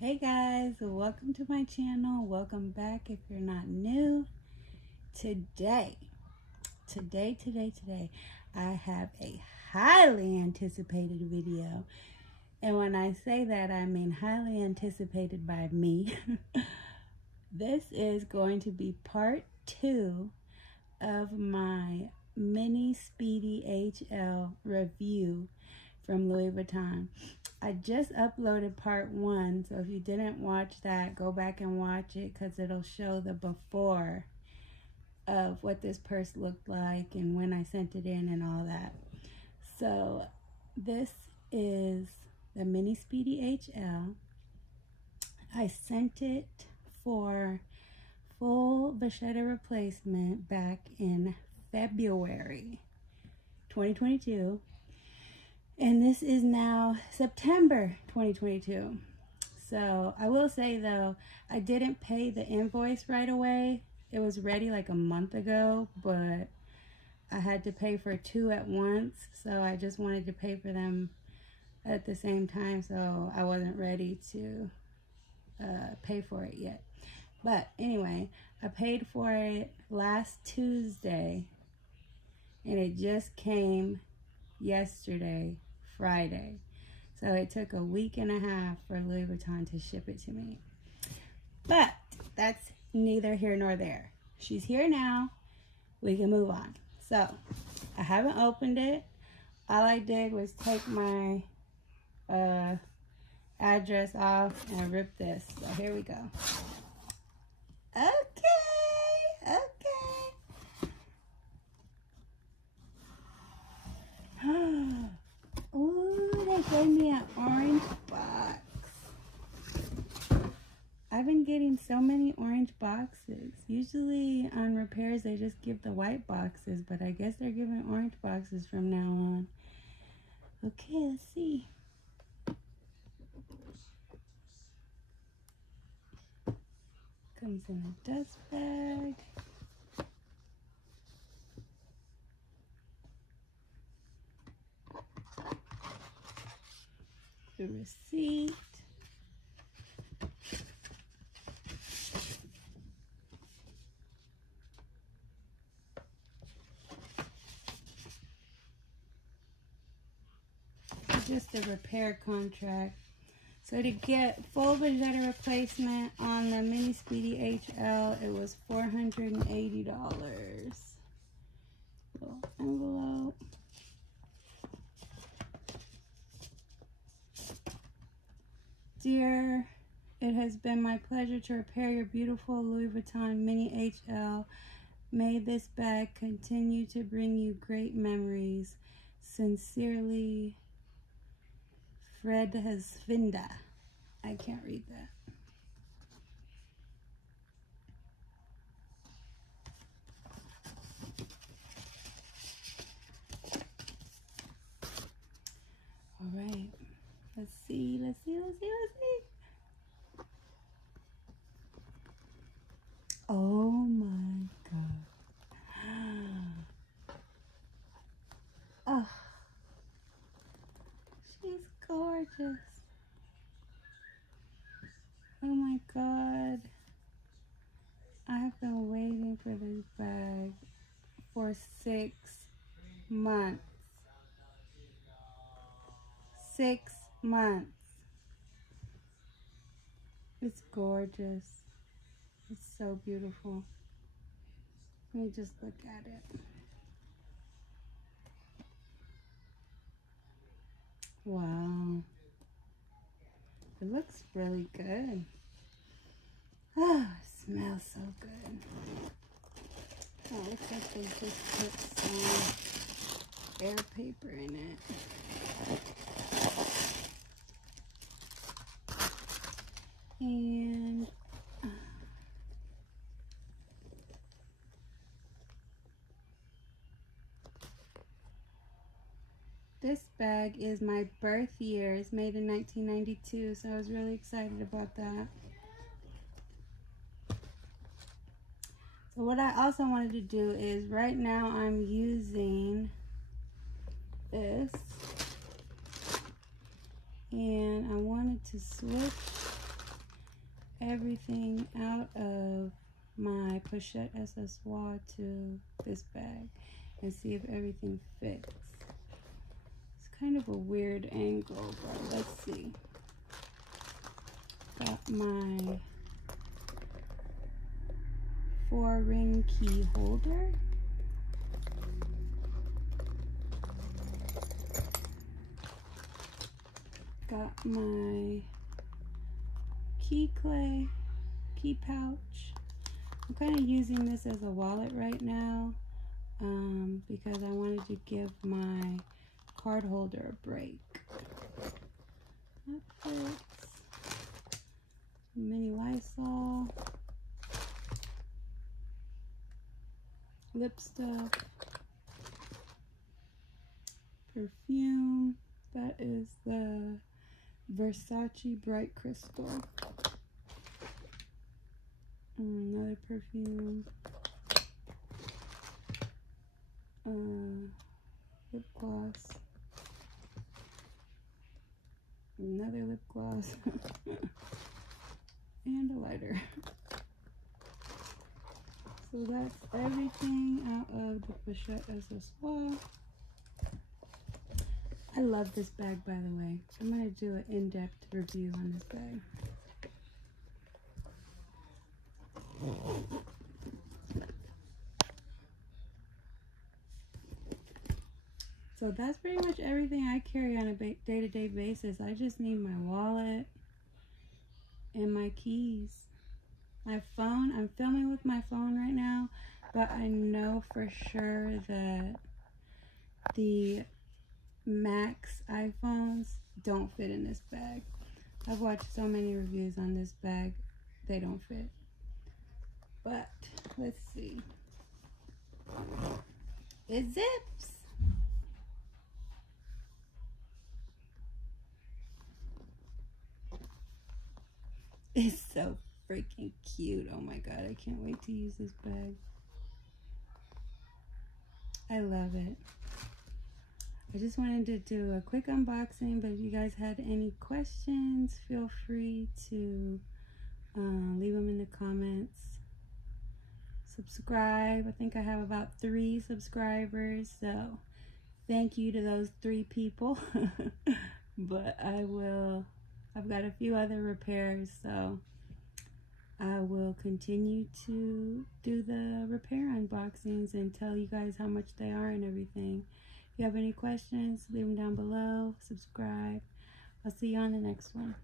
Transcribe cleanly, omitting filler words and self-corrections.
Hey guys, welcome to my channel. Welcome back if you're not new. Today, I have a highly anticipated video. And when I say that, I mean highly anticipated by me. This is going to be part 2 of my mini Speedy HL review from Louis Vuitton. I just uploaded part 1, so if you didn't watch that, go back and watch it because it'll show the before of what this purse looked like and when I sent it in and all that. So this is the mini Speedy HL. I sent it for full vachetta replacement back in February 2022. And this is now September 2022. So I will say though, I didn't pay the invoice right away. It was ready like a month ago, but I had to pay for 2 at once. So I just wanted to pay for them at the same time. So I wasn't ready to pay for it yet. But anyway, I paid for it last Tuesday and it just came yesterday, Friday. So it took a week and a half for Louis Vuitton to ship it to me. But that's neither here nor there. She's here now. We can move on. So I haven't opened it. All I did was take my address off and rip this. So here we go. Okay. Ooh, they gave me an orange box. I've been getting so many orange boxes. Usually on repairs they just give the white boxes, but I guess they're giving orange boxes from now on. Okay, let's see. Comes in a dust bag. The receipt. Just a repair contract. So to get full vachetta replacement on the mini Speedy HL, it was $480. Little envelope. Dear, it has been my pleasure to repair your beautiful Louis Vuitton mini HL. May this bag continue to bring you great memories. Sincerely, Fred Hasvinda. I can't read that. All right. Let's see. Oh my God. Oh, she's gorgeous. Oh my God. I have been waiting for this bag for 6 months. 6 months. It's gorgeous. It's so beautiful. Let me just look at it. Wow. It looks really good. Oh, it smells so good. Oh, it looks like they just put some air paper in it. And this bag is my birth year. It's made in 1992, so I was really excited about that. So what I also wanted to do is, right now I'm using this, and I wanted to switch everything out of my pochette accessoire to this bag and see if everything fits. It's kind of a weird angle, but let's see. Got my 4-ring key holder. Got my key clay, key pouch. I'm kind of using this as a wallet right now because I wanted to give my card holder a break. That fits. Mini Lysol. Lip stuff. Perfume. That is the Versace Bright Crystal. Another perfume. Lip gloss. Another lip gloss. And a lighter. So that's everything out of the pochette accessoire. I love this bag, by the way. I'm going to do an in-depth review on this bag. So that's pretty much everything I carry on a day-to-day basis. I just need my wallet and my keys. My phone, I'm filming with my phone right now, but I know for sure that the Max iPhones don't fit in this bag. I've watched so many reviews on this bag, they don't fit. But let's see. It zips. It's so freaking cute. Oh my god, I can't wait to use this bag. I love it. I just wanted to do a quick unboxing, but if you guys had any questions, feel free to leave them in the comments. Subscribe. I think I have about 3 subscribers, so thank you to those 3 people. But I've got a few other repairs, so I will continue to do the repair unboxings and tell you guys how much they are and everything. If you have any questions, leave them down below. Subscribe. I'll see you on the next one.